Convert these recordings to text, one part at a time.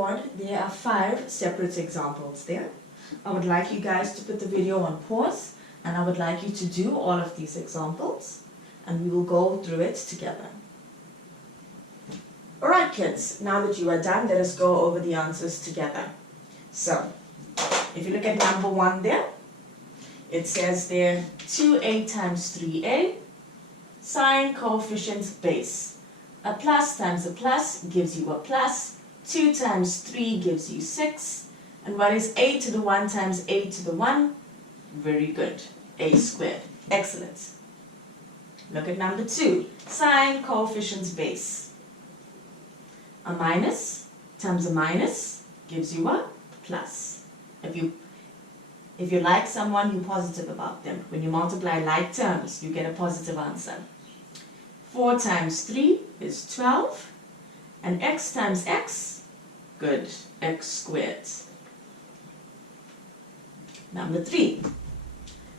board, there are 5 separate examples there. I would like you guys to put the video on pause, and I would like you to do all of these examples, and we will go through it together. Alright kids, now that you are done, let us go over the answers together. So, if you look at number 1 there, it says there 2a times 3a, sign, coefficient, base. A plus times a plus gives you a plus, 2 times 3 gives you 6, and what is a to the 1 times a to the 1? Very good, a squared. Excellent. Look at number 2, sign, coefficient, base. A minus times a minus gives you a plus. If you like someone, you're positive about them. When you multiply like terms, you get a positive answer. 4 times 3 is 12, and x times x, good, x squared. Number 3,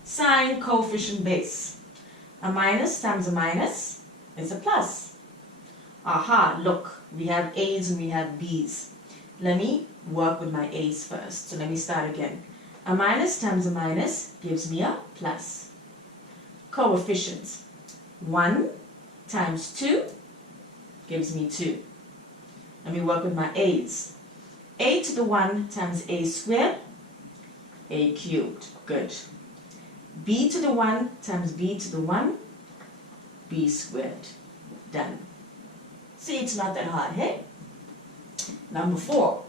sign, coefficient, base. A minus times a minus is a plus. Aha, look, we have a's and we have b's. Let me work with my a's first. So let me start again. A minus times a minus gives me a plus. Coefficient, 1 times 2 gives me 2. Let me work with my a's. A to the 1 times a squared, a cubed, good. B to the 1 times b to the 1, b squared, done. See, it's not that hard, hey? Number 4.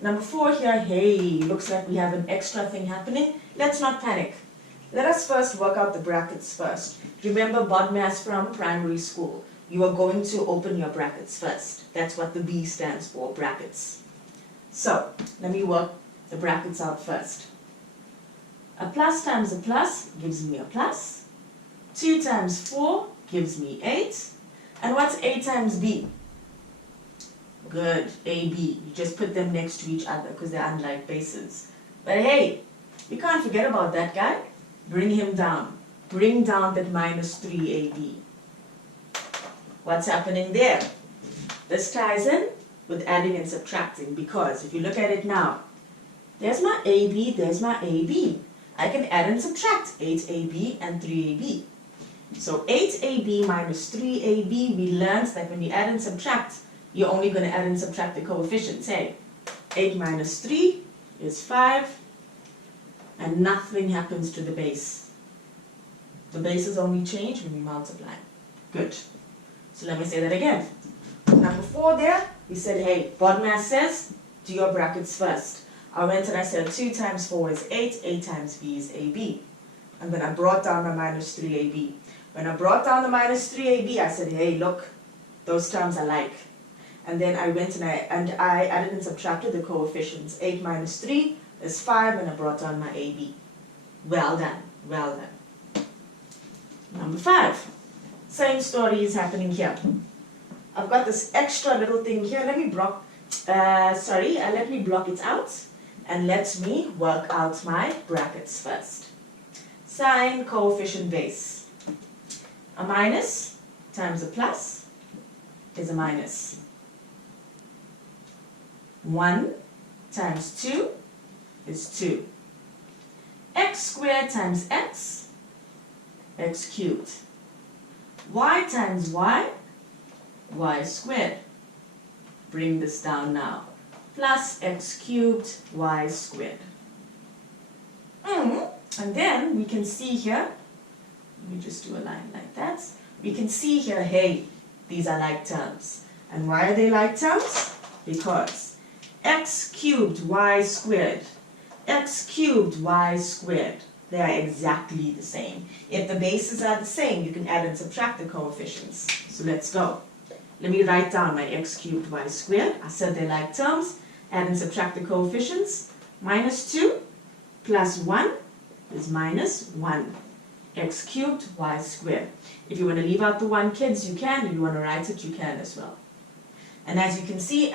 Number 4 here, hey, looks like we have an extra thing happening. Let's not panic. Let us first work out the brackets first. Remember BODMAS from primary school. You are going to open your brackets first. That's what the B stands for, brackets. So, let me work the brackets out first. A plus times a plus gives me a plus. 2 times 4 gives me 8. And what's a times b? Good, AB. You just put them next to each other because they're unlike bases. But hey, you can't forget about that guy. Bring him down. Bring down that minus 3AB. What's happening there? This ties in with adding and subtracting, because if you look at it now, there's my AB, there's my AB. I can add and subtract 8AB and 3AB. So 8AB minus 3AB, we learned that when you add and subtract, you're only going to add and subtract the coefficients. Hey, 8 minus 3 is 5, and nothing happens to the base. The bases only change when we multiply. Good. So let me say that again. Number 4 there, we said, hey, BODMAS says, do your brackets first. I went and I said 2 times 4 is 8, 8 times b is AB. And then I brought down my minus 3AB. When I brought down the minus 3AB, I said, hey, look, those terms are like. And then I went and I added and subtracted the coefficients. 8 minus 3 is 5, and I brought down my AB. Well done, well done. Number 5. Same story is happening here. I've got this extra little thing here. Let me block it out, and let me work out my brackets first. Sign, coefficient, base. A minus times a plus is a minus. 1 times 2 is 2. X squared times x, x cubed. Y times y, y squared. Bring this down now. Plus x cubed, y squared. And then we can see here, let me just do a line like that. We can see here, hey, these are like terms. And why are they like terms? Because x cubed, y squared, x cubed, y squared, they are exactly the same. If the bases are the same, you can add and subtract the coefficients. So let's go. Let me write down my x cubed, y squared. I said they're like terms. Add and subtract the coefficients. Minus 2 plus 1 is minus 1. X cubed, y squared. If you want to leave out the 1, kids, you can. If you want to write it, you can as well. And as you can see,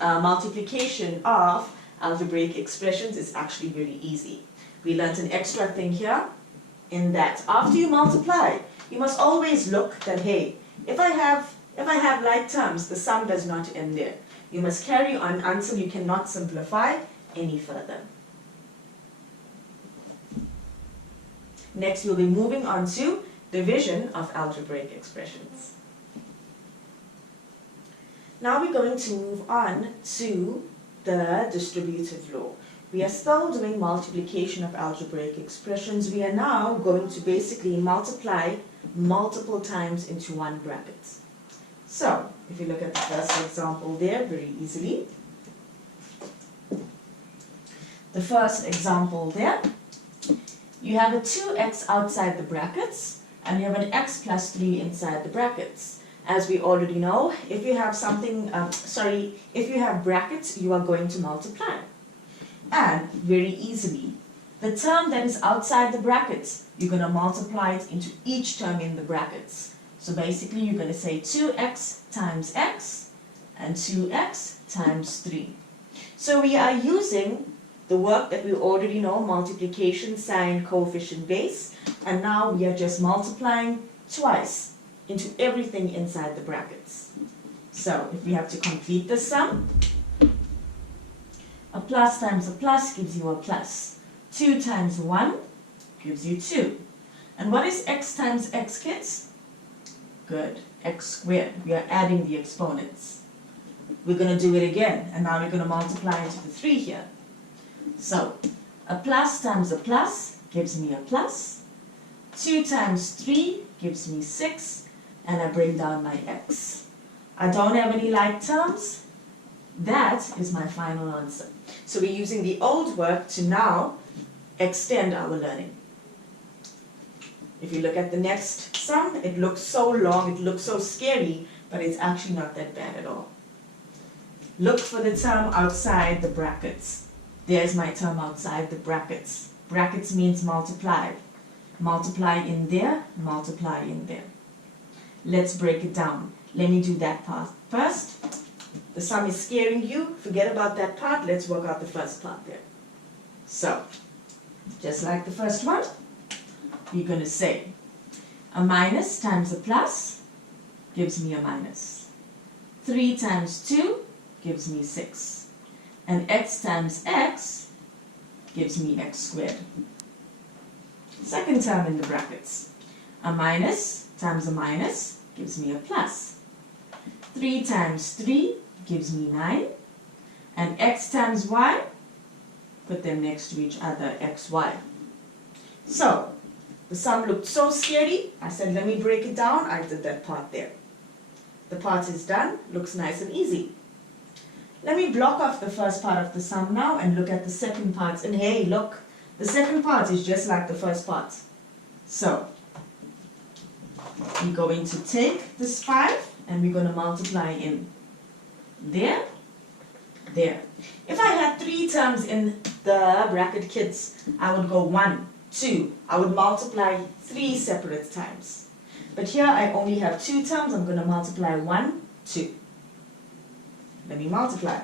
multiplication of algebraic expressions is actually very easy. We learned an extra thing here in that after you multiply, you must always look that, hey, if I have If I have like terms, the sum does not end there. You must carry on until you cannot simplify any further. Next, we'll be moving on to division of algebraic expressions. Now we're going to move on to the distributive law. We are still doing multiplication of algebraic expressions. We are now going to basically multiply multiple times into one bracket. So, if you look at the first example there very easily. The first example there, you have a 2x outside the brackets and you have an x plus 3 inside the brackets. As we already know, if you have something, if you have brackets, you are going to multiply. And very easily, the term that is outside the brackets, you're going to multiply it into each term in the brackets. So basically, you're going to say 2x times x and 2x times 3. So we are using the work that we already know, multiplication, sign, coefficient, base, and now we are just multiplying twice into everything inside the brackets. So if we have to complete the sum, a plus times a plus gives you a plus. 2 times 1 gives you 2. And what is x times x, kids? Good, x squared. We are adding the exponents. We're going to do it again, and now we're going to multiply into the 3 here. So, a plus times a plus gives me a plus. 2 times 3 gives me 6, and I bring down my x. I don't have any like terms. That is my final answer. So we're using the old work to now extend our learning. If you look at the next sum, it looks so long, it looks so scary, but it's actually not that bad at all. Look for the term outside the brackets. There's my term outside the brackets. Brackets means multiply. Multiply in there, multiply in there. Let's break it down. Let me do that part first. The sum is scaring you. Forget about that part. Let's work out the first part there. So, just like the first one, you're going to say a minus times a plus gives me a minus. 3 times 2 gives me 6. And x times x gives me x squared. Second term in the brackets. A minus times a minus gives me a plus. 3 times 3 gives me 9. And x times y, put them next to each other, xy. So, the sum looked so scary, I said let me break it down. I did that part there. The part is done, looks nice and easy. Let me block off the first part of the sum now and look at the second part. And hey, look, the second part is just like the first part. So, we're going to take this 5 and we're going to multiply in there, there. If I had 3 terms in the bracket, kids, I would go 1, 2. I would multiply 3 separate times. But here I only have 2 terms. I'm going to multiply 1, 2. Let me multiply.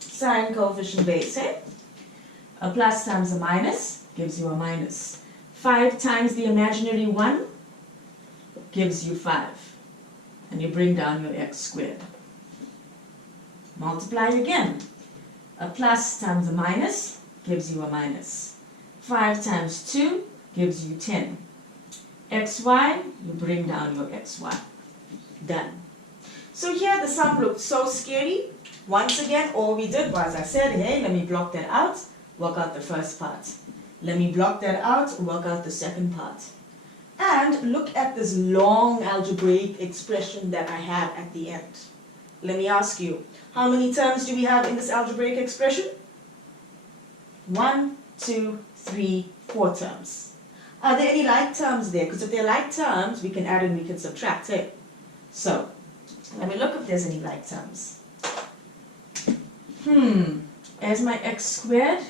Sign, coefficient, base, eh? A plus times a minus gives you a minus. 5 times the imaginary 1 gives you 5. And you bring down your x squared. Multiply again. A plus times a minus gives you a minus. 5 times 2 gives you 10. xy, you bring down your xy. Done. So here the sum looked so scary. Once again, all we did was I said, hey, let me block that out, work out the first part. Let me block that out, work out the second part. And look at this long algebraic expression that I have at the end. Let me ask you, how many terms do we have in this algebraic expression? 1, 2, 3, 4 terms. Are there any like terms there? Because if they're like terms, we can add and we can subtract it. So, let me look if there's any like terms. There's my x squared.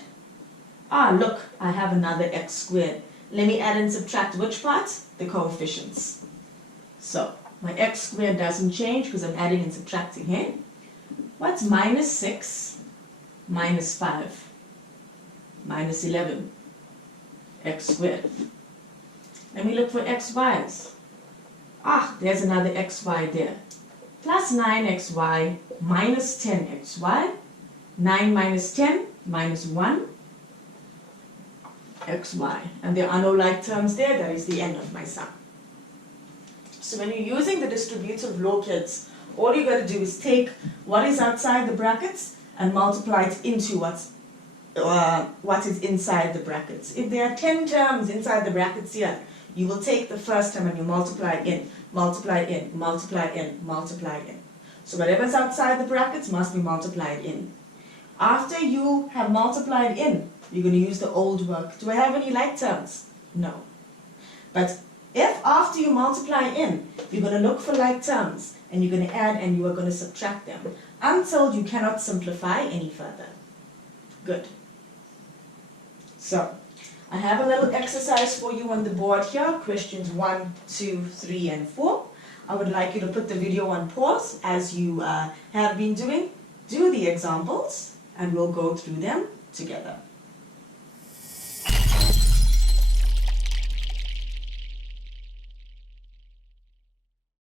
Ah, look, I have another x squared. Let me add and subtract which part? The coefficients. So, my x squared doesn't change because I'm adding and subtracting here. What's minus 6 minus 5 minus 11? X squared. Let me look for xy's. There's another xy there. Plus 9xy minus 10xy. 9 minus 10 minus 1 xy. And there are no like terms there. That is the end of my sum. So when you're using the distributive law, kids, all you got to do is take what is outside the brackets and multiply it into what is inside the brackets. If there are 10 terms inside the brackets here, you will take the first term and you multiply in, multiply in, multiply in, multiply in. So whatever's outside the brackets must be multiplied in. After you have multiplied in, you're going to use the old work. Do I have any like terms? No. But if after you multiply in, you're going to look for like terms and you're going to add and you are going to subtract them until you cannot simplify any further. Good. So, I have a little exercise for you on the board here, questions 1, 2, 3, and 4. I would like you to put the video on pause as you have been doing. Do the examples and we'll go through them together.